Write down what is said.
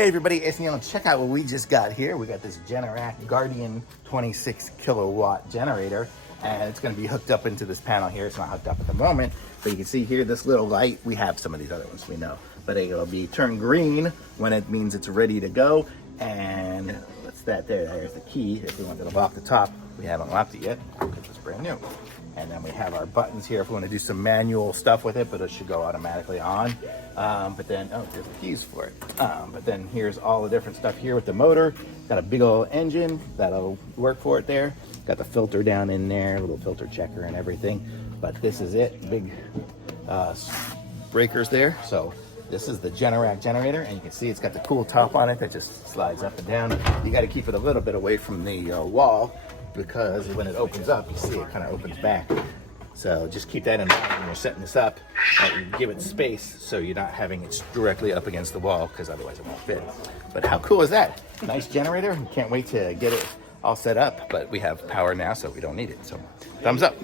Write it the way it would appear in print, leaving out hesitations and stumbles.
Hey everybody, it's Neil. Check out what we just got here. We got this Generac Guardian 26 kilowatt generator, and it's going to be hooked up into this panel here. It's not hooked up at the moment, but you can see here this little light. We have some of these other ones, we know, but it'll be turned green when it means it's ready to go. And what's that there? There's the key. If we want to lock the top, we haven't locked it yet because it's brand new. And then we have our buttons here if we want to do some manual stuff with it, but it should go automatically on. But then, oh, there's the keys for it. But then here's all the different stuff here with the motor. Got a big old engine that'll work for it there. Got the filter down in there, little filter checker and everything. But this is it, big breakers there. So this is the Generac generator, and you can see it's got the cool top on it that just slides up and down. You got to keep it a little bit away from the wall, because when it opens up, you see it kind of opens back. So just keep that in mind when you're setting this up, that you give it space so you're not having it directly up against the wall, because otherwise it won't fit. But how cool is that? Nice generator. Can't wait to get it all set up, but we have power now, so we don't need it. So thumbs up.